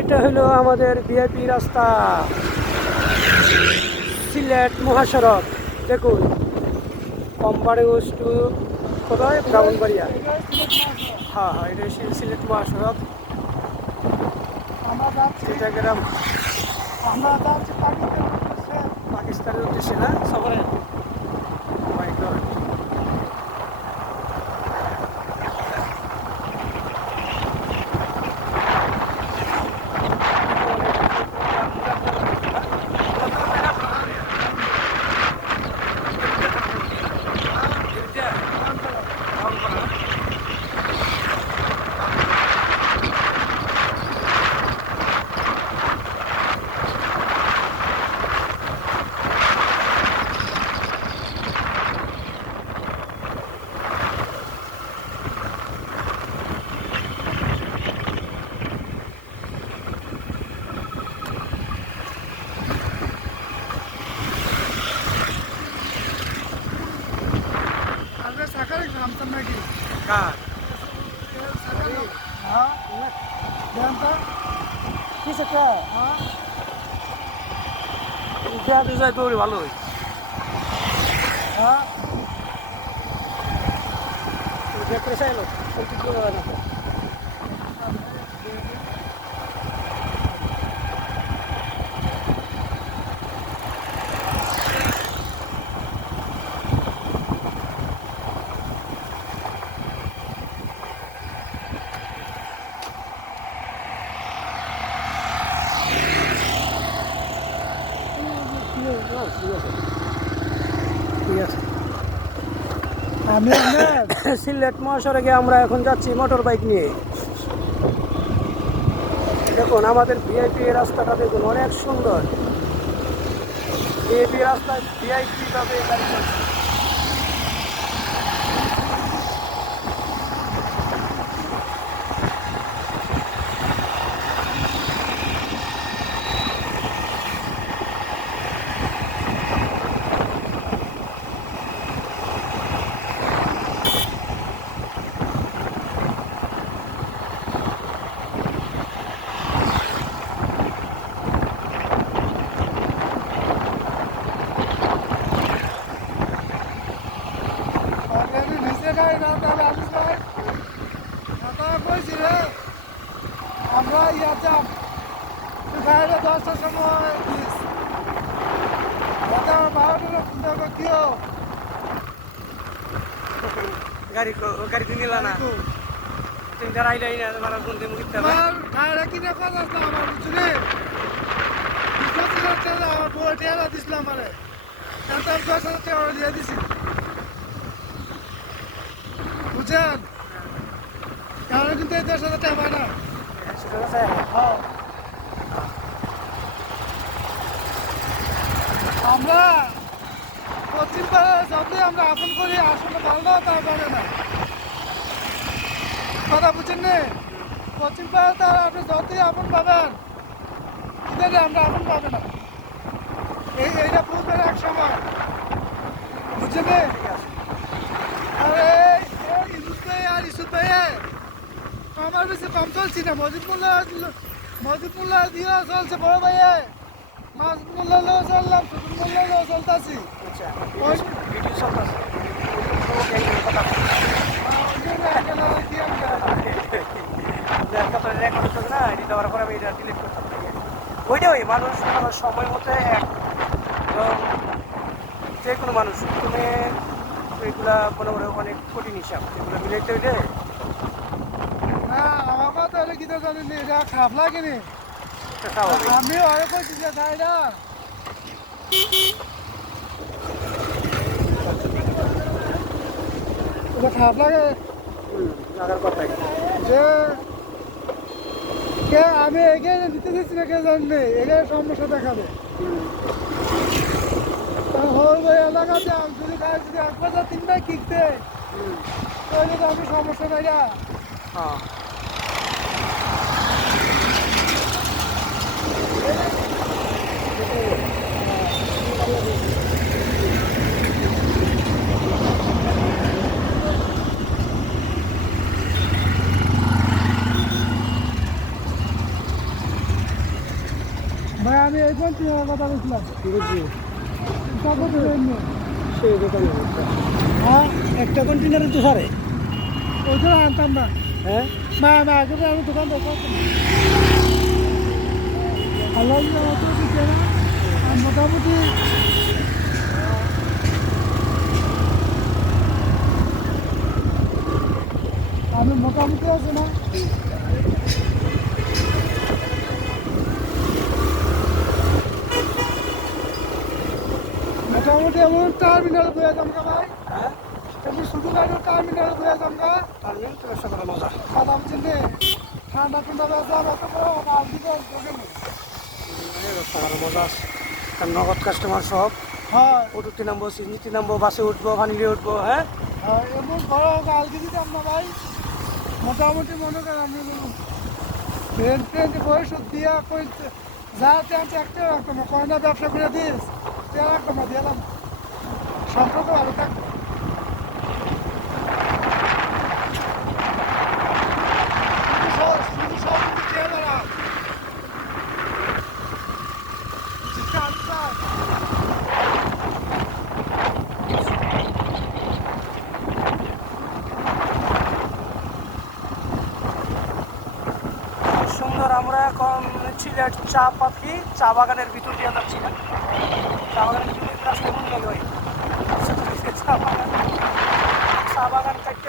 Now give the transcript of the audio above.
এটা হলো আমাদের ভিআইপি রাস্তা, সিলেট মহাসড়ক। দেখুন, কোম্পানিগঞ্জ টু কোথায়, ব্রাহ্মণবাড়িয়া। হ্যাঁ হ্যাঁ, এটা সিলেট মহাসড়ক। চিটাগ্রাম পাকিস্তানের উদ্দেশ্যে না সফরে। My God. কার কিসে যায় তো ভালোই। দেখতে চাইলো ঠিক আছে। আমি সিলেট মহাসড়কে আমরা এখন যাচ্ছি মোটর বাইক নিয়ে। দেখুন আমাদের ভিআইপি রাস্তাটা দেখুন, অনেক সুন্দর। ভিআইপি রাস্তায় ভিআইপি ভাবে গাড়ি চলছে। আমরা ইয়াতাম বাইরে 10টার সময় কিও গাড়ি গাড়ি কিনিলা না, তুমি দাঁড়াইলাই না, তোমার ফোন দিয়ে মুখিতে হবে। গাড়ি কিনে কথা না আমার বুঝলি আমার বই টেরা দিছিল আমারে 10,000 টাকা দিয়ে দিছি বুঝছেন। কারণ কিন্তু 10,000 টাকা পায় না। আমরা পশ্চিম পাড়া যতই আমরা আপন করি আসলে ভালো তা পারে না, কথা বুঝছেন না। পশ্চিম পাড়া তার আপনি যতই আপন পাবেন কিন্তু আমরা আপন পাবে না, এইটা বুঝবেন এক সময়, বুঝছেন না। আরে ইসুদ ভাই আর ইসুদ ভাই আমার বেশি কম চলছি না, মজিদ মোল্লা দিয়েও চলছে বড় ভাইয়ে, মাছ মোল্লা লেও চললাম, সুদুর মোল্লা লেও চলতেছি। ওইটাই মানুষ সময় মতো যে কোনো মানুষ তুমি এগুলা মনে করে অনেক কঠিন হিসাব, এগুলো মিলাইতে হইলে না আমার কথা হলে কি তো জানি এটা খারাপ লাগেনি, আমি আরো কইছি যে তাই না খারাপ লাগে যে কে আমি এগিয়ে দিতে দিচ্ছি না, কে জানবে এগিয়ে সমস্যা দেখাবে। এলাকাতে যদি গাছ যদি 1,000 3 কিনতে তাহলে তো আমি সমস্যা নাই না। আমি এই কন্টেনারের কথা বলছিলাম। বুঝছি কত দেবেন না? সেই দোকানে হ্যাঁ, একটা কন্টেনারে তো সারে ওইগুলো আনতাম না। হ্যাঁ না না, এগুলো আমি দোকান দেখাতাম না। আল্লাহ অত দিচ্ছে না। আর মোটামুটি আমি মোটামুটি আছে না। মোটামুটি এমন টার্মিনাল হয়ে যামগা ভাই, হ্যাঁ এমনি শুধু গাড়ি টার্মিনাল হয়ে যামগা। আমি তো ব্যবসা করা মজা কথা বলছেন রে, ঠান্ডা ঠান্ডা ব্যবসা ব্যবসা করে মাল দিবে দোকানে। ব্যবসা করা মজা আছে আর নগদ কাস্টমার সব হ্যাঁ অটোতে নামবো সিজনিতে নামবো বাসে উঠবো ভানিলে উঠবো হ্যাঁ হ্যাঁ, এমন বড় কালকে দিতাম না ভাই। মোটামুটি মনে করেন আমি ট্রেন ট্রেন বয়স দিয়া কই যা চান্স একটা রাখতাম না, কয়না ব্যবসা করে দিস তে রাখতাম না, দিলাম সম্পর্ক ভালো থাকতো। শুধু সব কিছু খেয়ে বেড়াও। চিন্তা আমি চাই। খুব সুন্দর আমরা এখন সিলেট চা বাগানের ভিতর দিয়ে যাচ্ছি না চা বাগানের ভিতর দিয়ে রাস্তা কেমন লাগে ভাই চা বাগান চারটে